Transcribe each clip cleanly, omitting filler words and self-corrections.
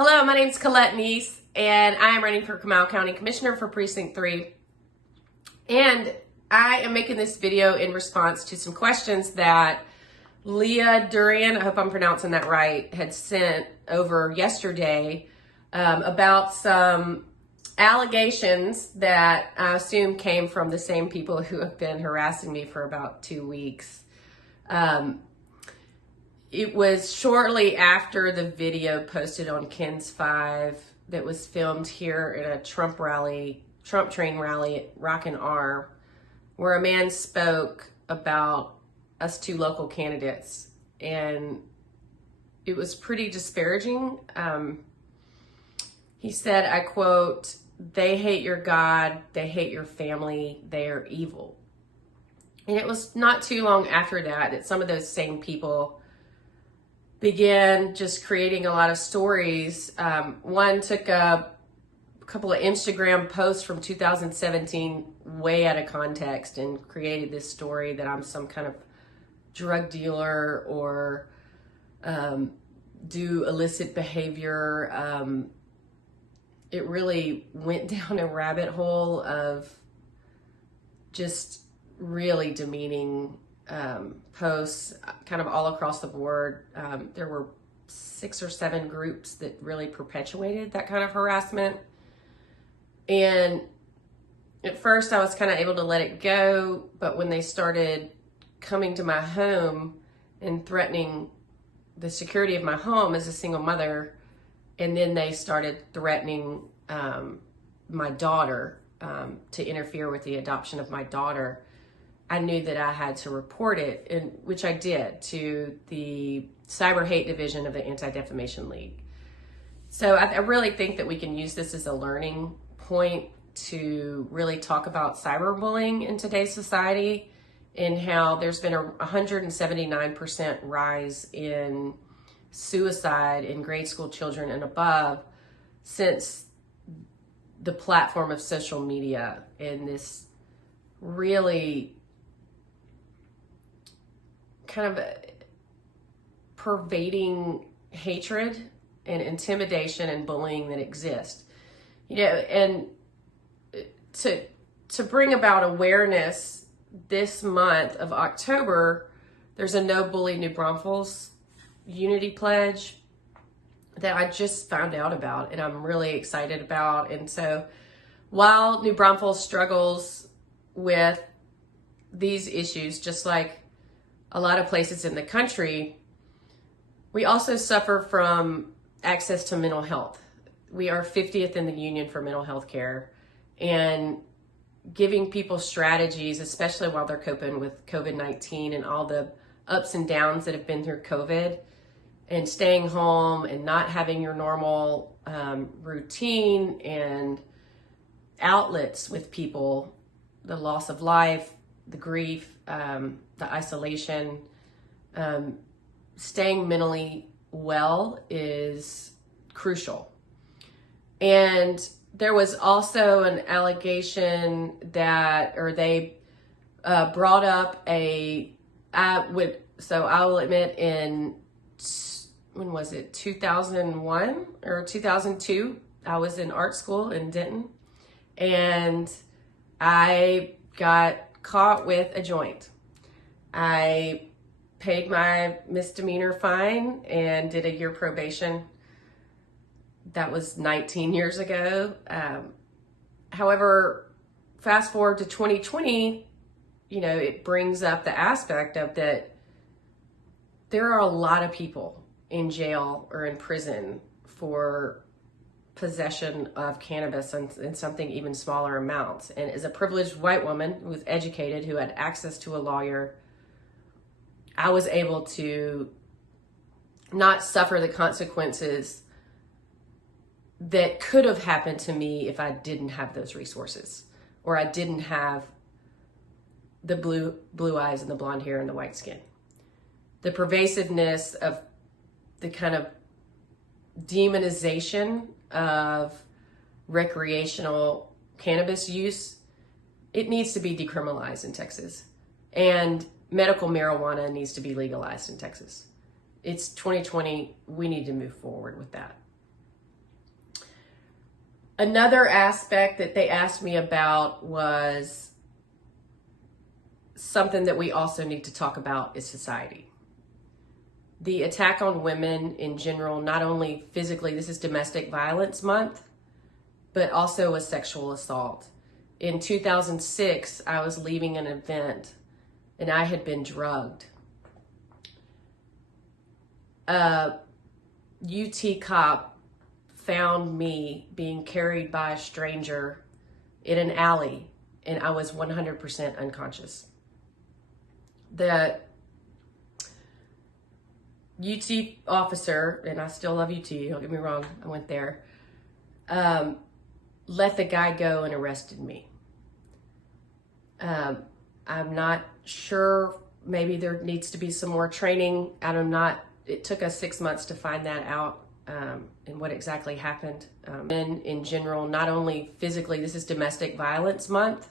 Hello, my name is Colette Nies, and I am running for Comal County Commissioner for Precinct 3. And I am making this video in response to some questions that Leah Durian, I hope I'm pronouncing that right, had sent over yesterday about some allegations that I assume came from the same people who have been harassing me for about 2 weeks. It was shortly after the video posted on Ken's 5 that was filmed here at a Trump train rally at Rockin' R, where a man spoke about us two local candidates, and it was pretty disparaging. He said, I quote, "They hate your God, they hate your family, they are evil." And it was not too long after that some of those same people began just creating a lot of stories. One took a couple of Instagram posts from 2017 way out of context and created this story that I'm some kind of drug dealer or do illicit behavior. It really went down a rabbit hole of just really demeaning posts kind of all across the board. There were 6 or 7 groups that really perpetuated that kind of harassment. And at first I was kind of able to let it go, but when they started coming to my home and threatening the security of my home as a single mother, and then they started threatening my daughter to interfere with the adoption of my daughter, I knew that I had to report it, which I did, to the Cyber Hate Division of the Anti-Defamation League. So I really think that we can use this as a learning point to really talk about cyberbullying in today's society, and how there's been a 179% rise in suicide in grade school children and above since the platform of social media, and this really kind of pervading hatred and intimidation and bullying that exist. And to bring about awareness this month of October, there's a No Bully New Braunfels Unity Pledge that I just found out about, and I'm really excited about. And so while New Braunfels struggles with these issues, just like a lot of places in the country, we also suffer from access to mental health. We are 50th in the union for mental health care, and giving people strategies, especially while they're coping with COVID-19 and all the ups and downs that have been through COVID, and staying home and not having your normal routine and outlets with people, the loss of life, the grief, the isolation, staying mentally well is crucial. And there was also an allegation that, or they brought up I will admit when was it, 2001 or 2002, I was in art school in Denton, and I got caught with a joint. I paid my misdemeanor fine and did a year probation. That was 19 years ago. However, fast forward to 2020, it brings up the aspect of that there are a lot of people in jail or in prison for possession of cannabis in something even smaller amounts. And as a privileged white woman who was educated, who had access to a lawyer, I was able to not suffer the consequences that could have happened to me if I didn't have those resources, or I didn't have the blue eyes and the blonde hair and the white skin. The pervasiveness of the kind of demonization of recreational cannabis use, it needs to be decriminalized in Texas. And medical marijuana needs to be legalized in Texas. It's 2020. We need to move forward with that. Another aspect that they asked me about was something that we also need to talk about is society. The attack on women in general, not only physically, this is Domestic Violence Month, but also a sexual assault. In 2006, I was leaving an event and I had been drugged. A UT cop found me being carried by a stranger in an alley and I was 100% unconscious. The UT officer, and I still love UT, don't get me wrong, I went there, let the guy go and arrested me. I'm not sure, maybe there needs to be some more training. It took us 6 months to find that out, and what exactly happened. And in general, not only physically, this is Domestic Violence Month,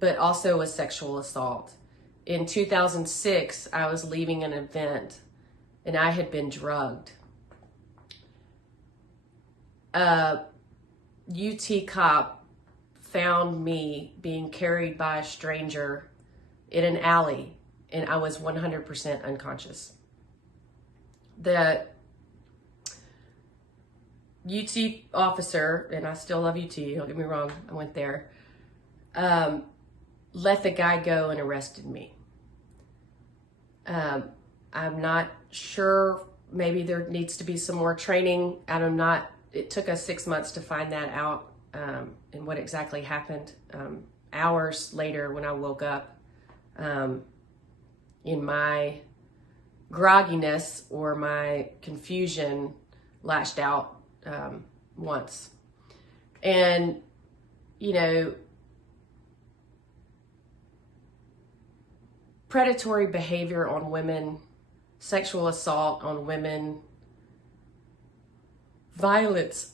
but also a sexual assault. In 2006, I was leaving an event and I had been drugged. A UT cop found me being carried by a stranger in an alley and I was 100% unconscious. The UT officer, and I still love UT, don't get me wrong, I went there, let the guy go and arrested me. I'm not sure, maybe there needs to be some more training. It took us 6 months to find that out, and what exactly happened. Hours later when I woke up, in my grogginess or my confusion, lashed out once. And, predatory behavior on women, sexual assault on women, violence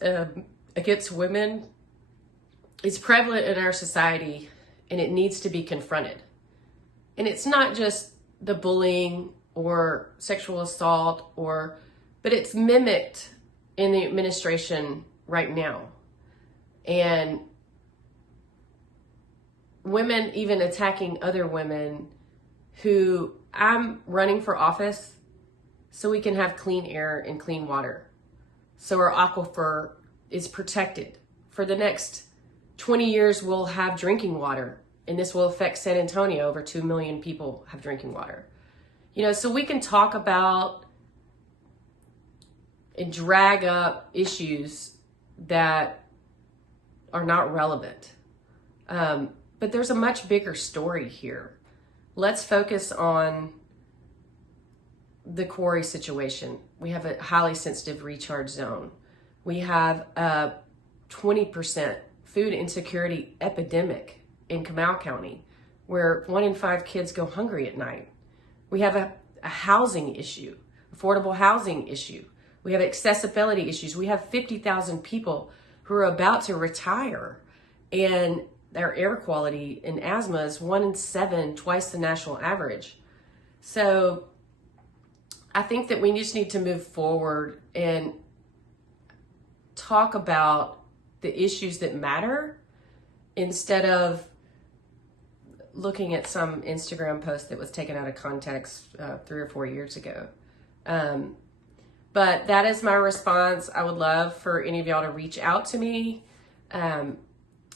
against women is prevalent in our society and it needs to be confronted. And it's not just the bullying or sexual assault but it's mimicked in the administration right now. And women even attacking other women who, I'm running for office so we can have clean air and clean water. So our aquifer is protected. For the next 20 years, we'll have drinking water, and this will affect San Antonio. Over 2 million people have drinking water. So we can talk about and drag up issues that are not relevant. But there's a much bigger story here. Let's focus on the quarry situation. We have a highly sensitive recharge zone. We have a 20% food insecurity epidemic in Comal County, where 1 in 5 kids go hungry at night. We have a housing issue, affordable housing issue. We have accessibility issues. We have 50,000 people who are about to retire, and their air quality and asthma is 1 in 7, twice the national average. So I think that we just need to move forward and talk about the issues that matter instead of looking at some Instagram post that was taken out of context 3 or 4 years ago. But that is my response. I would love for any of y'all to reach out to me.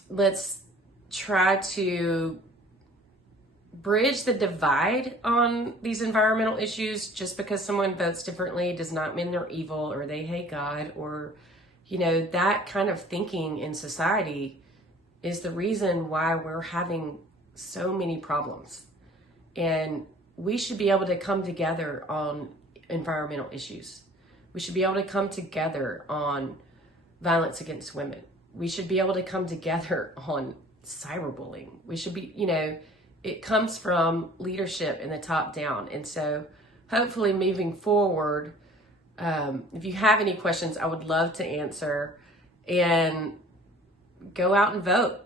Let's try to bridge the divide on these environmental issues. Just because someone votes differently does not mean they're evil or they hate God, or, that kind of thinking in society is the reason why we're having so many problems. And we should be able to come together on environmental issues. We should be able to come together on violence against women. We should be able to come together on cyberbullying. We should be, it comes from leadership in the top down. And so hopefully moving forward, if you have any questions, I would love to answer, and go out and vote.